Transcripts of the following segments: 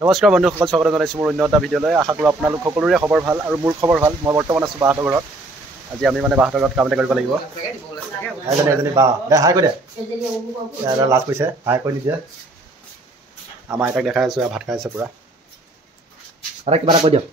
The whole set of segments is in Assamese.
নমস্কাৰ বন্ধুসকল, স্বাগত জনাইছোঁ মোৰ অন্য এটা ভিডিঅ'লৈ। আশা কৰোঁ আপোনালোক সকলোৰে খবৰ ভাল আৰু মোৰ খবৰ ভাল। মই বৰ্তমান আছোঁ বাহঁতৰ ঘৰত। আজি আমি বাহঁতৰ ঘৰত কাম এটা কৰিব লাগিব। এজনী বা দে হাই কৈ দে, লাজ কৰিছে, হাই কৈ নিদিয়ে। আমাৰ আইতাক দেখাই আছোঁ, ভাত খাই আছে পূৰা। আইতা কিবা এটা কৈ দিয়ক।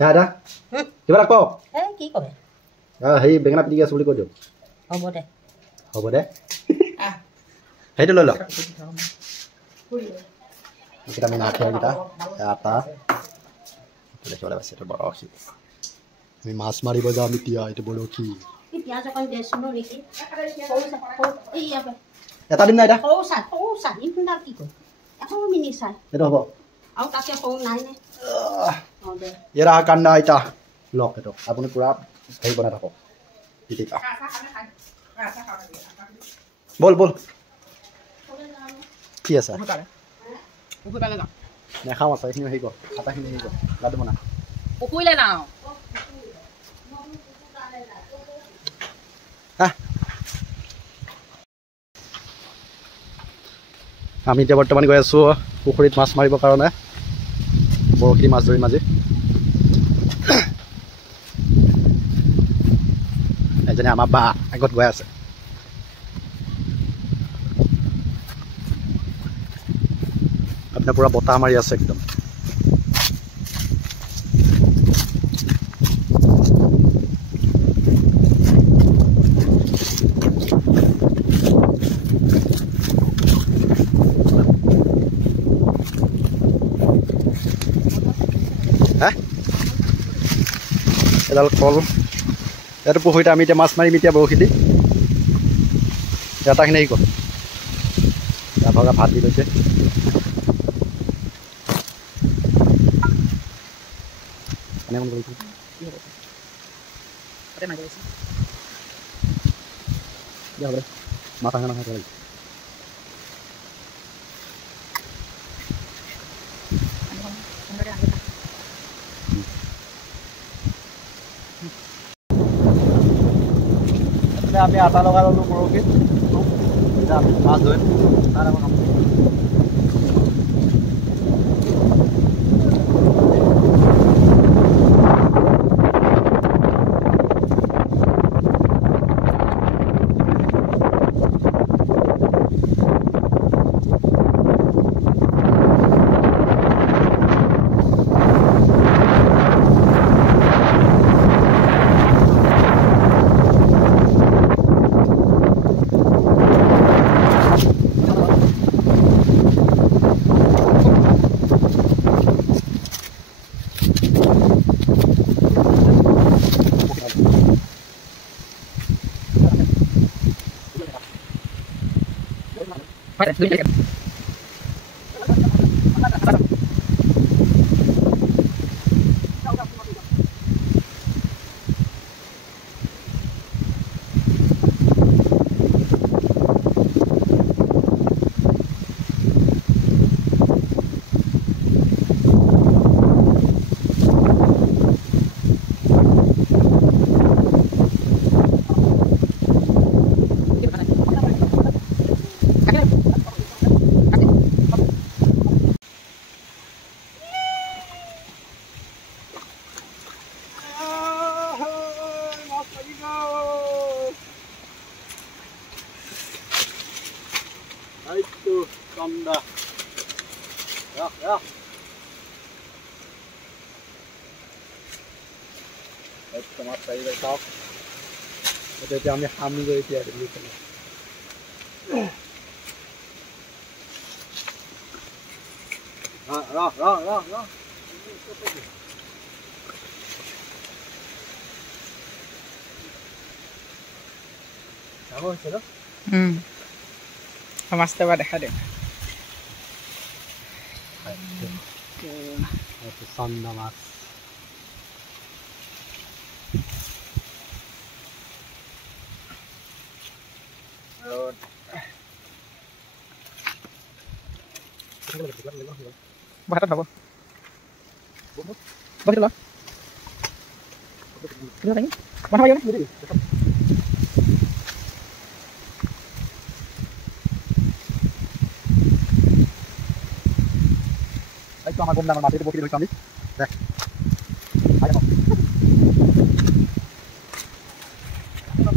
আইতা কিবা এটা কওক। কি ক'বে? হেৰি বেঙেনা পিটিকি আছোঁ বুলি কৈ দিয়ক। হ'ব দে, হ'ব দে, সেইটো লৈ লওক। এইকেইটা আমি নাখাওঁকেইটা আটা দেখিবলৈ পাইছে। এইটো বৰশী, আমি মাছ মাৰিব যাম এতিয়া। এইটো বৰশী এটা দিম নাই এটা, এইটো হ'ব। এৰা কান্দা আইতা লওক। এইটো আপুনি পূৰা হেৰি বনাই থাকক। পিটিকা বল বল, কি আছে নেখাওঁ আছে। এইখিনি হেৰি কৰ, আটাখিনি হেৰি কৰ, লাডু বনা। পুখুৰীলৈ যাওঁ। আমি এতিয়া বৰ্তমান গৈ আছোঁ পুখুৰীত মাছ মাৰিবৰ কাৰণে, বৰশী মাছ ধৰিম আজি। এজনী আমাৰ বা আগত গৈ আছে। আপোনাৰ পূৰা বতাহ মাৰি আছে একদম। এডাল কল, এইটো পুখুৰীতে আমি এতিয়া মাছ মাৰিম এতিয়া বৰশী দি। আটাখিনি হেৰি কৰ, ভগা ভাত দি লৈছে। মাথা খানা খাই আমি আটা লগাই ল'লোঁ বৰশীত। এতিয়া আমি মাছ ধৰিম। Itu tanda. Ya. Itu mas saya bertop. Jadi kami hamil dari dia dulu kan. Rah. Kamu sudah? মাছ দেবা দেখা দে। Sanda mas. ভাতত হ'ব। বহি লোৱা। মাথা মাৰিব নে? তো আমার বন্ধু আমার মাটিতে বসে রয়েছে আমি দেখ আয় দেখো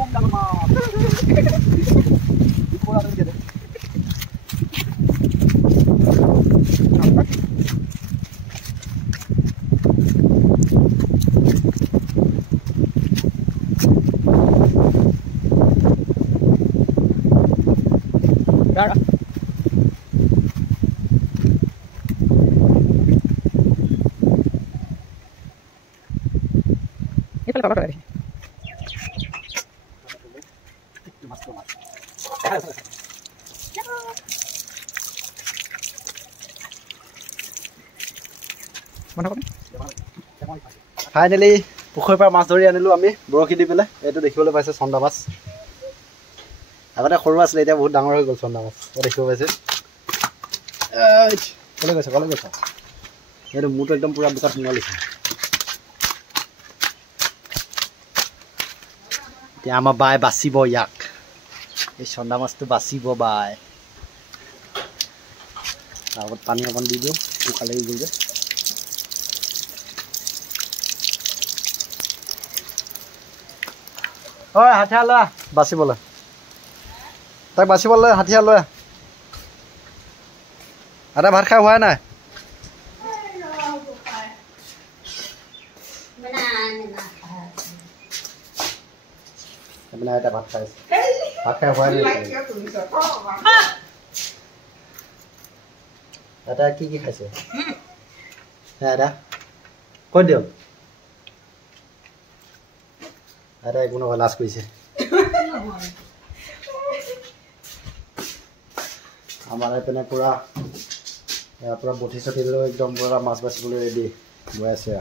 বন্ধু আমার মা কোলা দিয়ে দে Rara. Itu lepas apa tadi? Mana kau? Finally পুখুৰীৰ পৰা মাছ ধৰি আনিলোঁ আমি বৰশী দি পেলাই এইটো দেখিবলৈ পাইছে চন্দা মাছ আগতে সৰু আছিলে এতিয়া বহুত ডাঙৰ হৈ গ'ল চন্দা মাছ দেখিব পাইছে ক'লৈ গৈছে এইটো মোৰটো একদম পূৰা বোকাত সোমালিছে এতিয়া আমাৰ বাই বাচিব ইয়াক এই চন্দা মাছটো বাচিব বাই তাৰপৰা পানী অকণ দি দিওঁ শুকাই লাগি গ'ল যে ঐ হাঠিয়াৰ লৈ বাচিবলৈ তাক বাচিবলৈ হাঠিয়াৰ লৈ এটা ভাত খাই হোৱাই নাই এটা ভাত খাইছে ভাত খাই হোৱাই নাই এটা কি খাইছে এটা কৈ দিয়ক এটা একো নহয় লাজ কৰিছে আমাৰ এইপিনে পূৰা পূৰা বঠি চঠি লৈ একদম পূৰা মাছ বাচিবলৈ ৰেডি গৈ আছে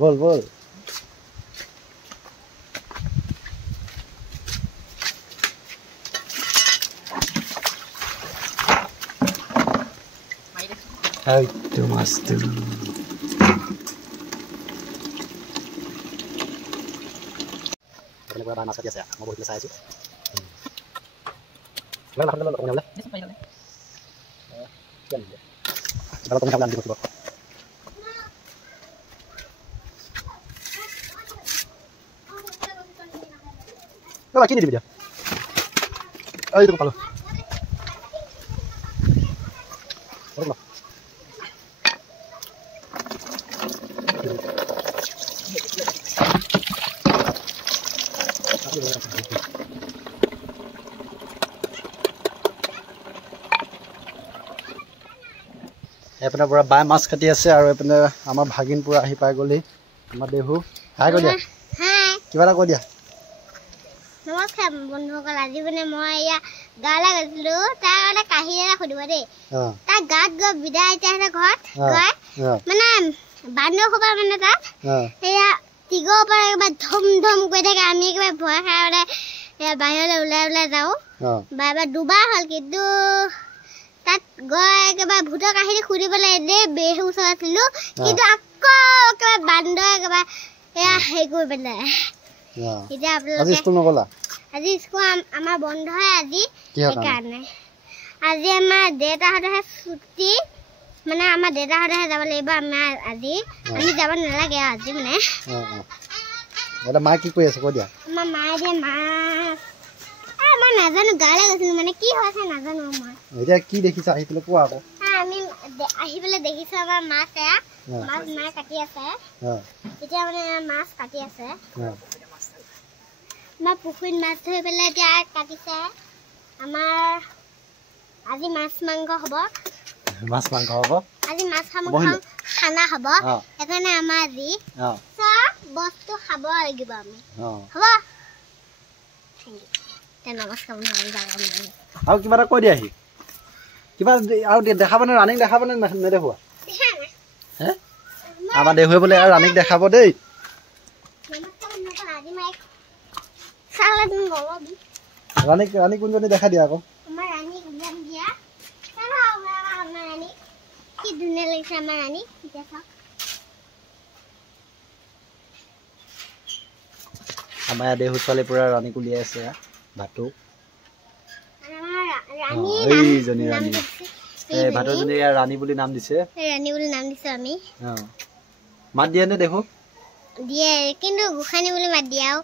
বল বল Itu mas tu. Ini berapa masak ya? Mau buat selesai sih. Lalu lalu kamu nyala. Kalau kamu nyala di bawah. Kalau kini di video. Oh itu kepala. Orang এইপিনে পূৰা বাই মাছ কাটি আছে আৰু এইপিনে আমাৰ ভাগিন পূৰা আহি পাই গ'লি আমাৰ দেহু হাই কৈ দিয়া কিবা এটা কৈ দিয়া নমস্কাৰ বন্ধুসকল আজি মানে মই এয়া গাঁৱলৈ গৈছিলোঁ তাৰ কাৰণে কাহিনী এটা সুধিব দেই তাৰ গাত গৈ বিদায় আহিছে ঘৰত গৈ মানে বান্দৰ সোপা মানে তাত সেয়া টিগৰ পৰা একেবাৰে ধম ধম কৰি থাকে আমি একেবাৰে ভয় খাই মানে বাহিৰলৈ ওলাই যাওঁ বাৰে দুবাৰ হ'ল কিন্তু তাত গৈ একেবাৰে ভূতৰ কাহিনী সুধিবলৈ এনেই বেহুচ আছিলোঁ কিন্তু আকৌ একেবাৰে বান্দৰ একেবাৰে এয়া হেৰি কৰি পেলাই এতিয়া আপোনালোকে স্কুল নগ'লা আজি স্কুল আমাৰ বন্ধই আজি সেইকাৰণে আজি আমাৰ দেউতাহঁতৰহে ছুটি মানে আমাৰ দেউতাহঁতৰহে যাব লাগিব আমাৰ আজি আমি যাব নালাগে আজি মানে এটা মা কি কৈ আছে কৈ দিয়া আমাৰ মায়ে দিয়ে মাছ মই নাজানো গাঁৱলৈ গৈছিলোঁ মানে কি হৈছে নাজানো মই এতিয়া কি দেখিছা আহি পেলাই কোৱা আকৌ আমি আহি পেলাই দেখিছোঁ আমাৰ মাছ এয়া মাছ মায়ে কাটি আছে এতিয়া মানে মাছ কাটি আছে আমাৰ পুখুৰীত মাছ ধৰি পেলাই এতিয়া কাটিছে আমাৰ আজি মাছ মাংস হ'ব আজি মাছ খানা হ'ব সেইকাৰণে আমাৰ আজি চব বস্তু খাব লাগিব আমি হ'ব নমস্কাৰ আৰু কিবা এটা কৈ দিয়া আহি কিবা আৰু দেখাবনে ৰানিং দেখাবনে নেদেখুৱা আমাৰ দেহুৱে বোলে আৰু ৰানিং দেখাব দেই ৰাণী কোনজনী দেখা দিয়া আকৌ কি ধুনীয়া লাগিছে আমাৰ ৰাণী আমাৰ ইয়াত দেহু ছোৱালী পুৰা ৰাণীক উলিয়াই আছে ভাটৌ এইজনী ৰাণী এই ভাটৌজনী ৰাণী বুলি নাম দিছে আমি মাত দিয়ে নে দেহু দিয়ে কিন্তু গোসানী বুলি মাত দিয়ে আৰু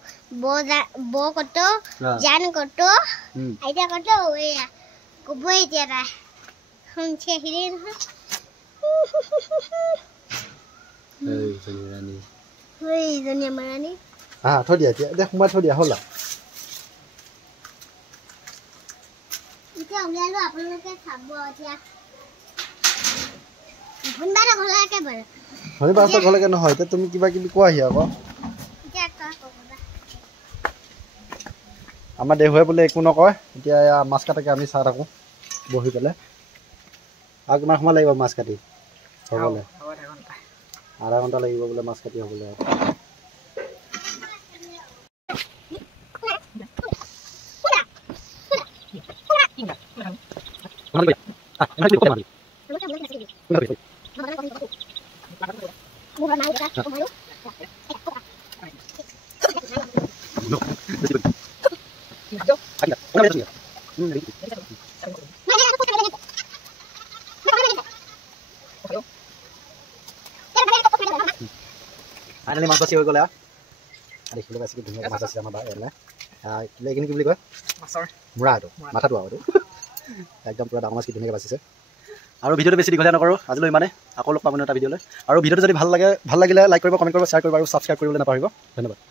ব কত জান কত আইতা কত এয়া কবই এতিয়া তাই শুনছে আহিলে নহয় এইজনী ৰাণী এইজনী আমাৰ ৰাণী থৈ দিয়া এতিয়া দে সোমাই থৈ দিয়া হ'ল এতিয়া উলিয়ালো আপোনালোকে চাব এতিয়া ভুনবাৰ ঘৰলৈ একেবাৰে শনিবাৰ ঘৰলৈকে নহয় এতিয়া তুমি কিবা কিবি কোৱাহি আকৌ আমাৰ দেহুৱে বোলে একো নকয় এতিয়া মাছ কাটাকে আমি চাই থাকোঁ বহি পেলাই আৰু কিমান সময় লাগিব মাছ কাটি হ'বলৈ আধা ঘণ্টা লাগিব বোলে মাছ কাটি হ'বলৈ ফাইনেলি মাছ বাছি হৈ গ'লে দেখিবলৈ পাইছে কি ধুনীয়াকৈ মাছ আছে আমাৰ এইখিনি কি বুলি কয় মূৰা এইটো মাথাটো আৰু এইটো একদম পুৰা ডাঙৰ মাছ কি ধুনীয়াকৈ বাচিছে আৰু ভিডিঅ'টো বেছি দীঘলীয়া নকৰোঁ আজিলৈ ইমানে আকৌ লগ পাব এটা ভিডিঅ'লৈ আৰু ভিডিঅ'টো যদি ভাল লাগিলে লাইক কৰিব কমেণ্ট কৰিব শ্বেয়াৰ কৰিব আৰু ছাবস্ক্ৰাইব কৰিবলৈ নাপাহৰিব ধন্যবাদ